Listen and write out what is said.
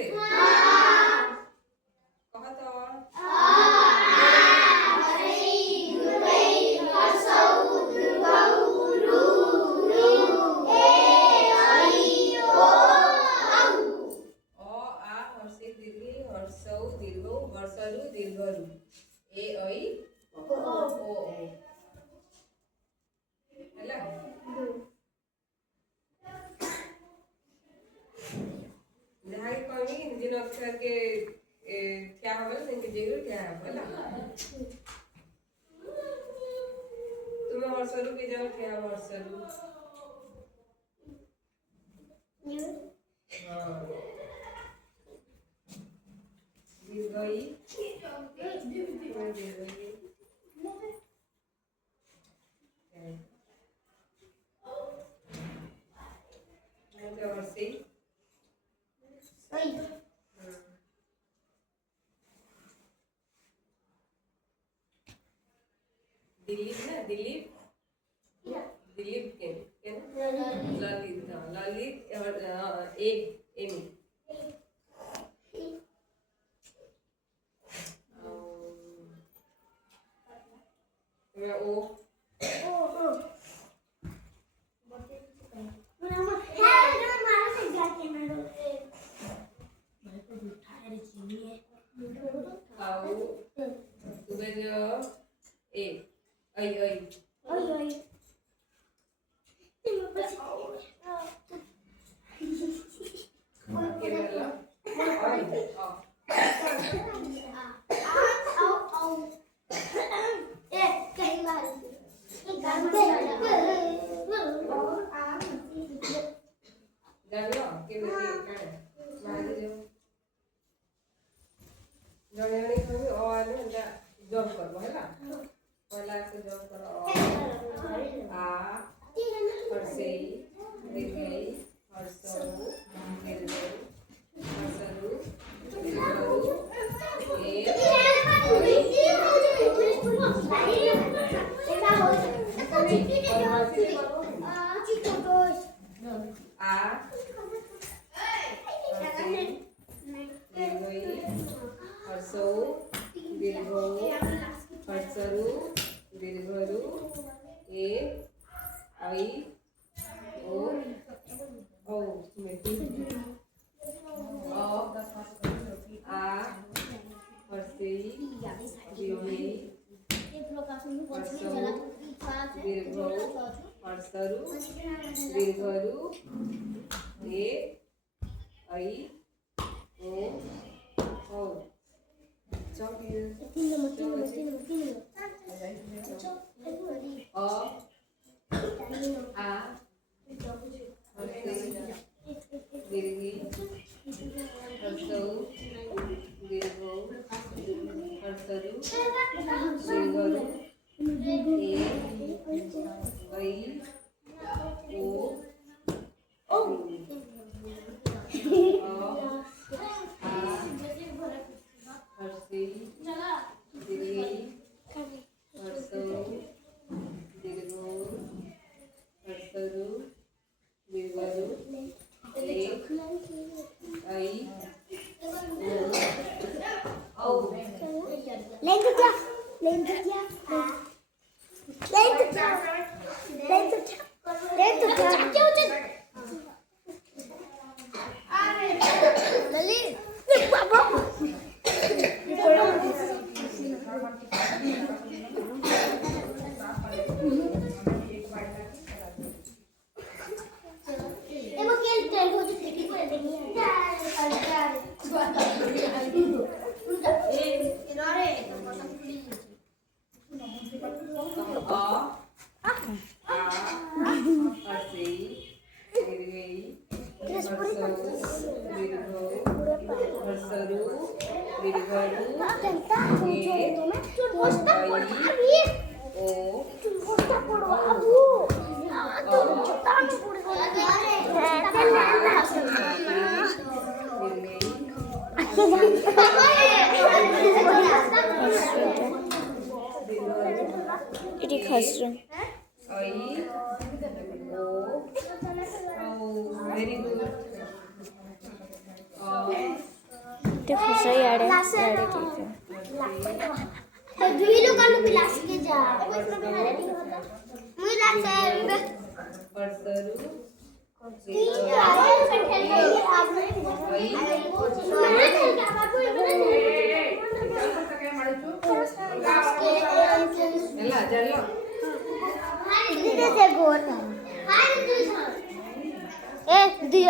से कहा तो वर्षरु दीर्घरु ए ऐ ओ ହେଲା जहाँ के कहनी जिन अक्षर के क्या होगा जिनके जगह क्या है तुम्हें वर्षरु की जगह क्या वर्षरु दीर्घई दिलीप ना दिलीप दिलीप के ललित ललित और एमी ओ जॉब कर पहला से जॉब कर आ हर्षे दीर्घई हर्षरु दीर्घई हर्षरु दीर्घरु ए हर्षरु दीर्घरु ए ऐ ओ औ आ हर्षे दीर्घई हर्षरु दीर्घरु ए ऐ ओ औ It is classroom. Very good. तो दुई लोग आलू पिलास के जा मुझे लगता है परसरू ಎಲ್ಲ ಜಲ್ಲ ए दिया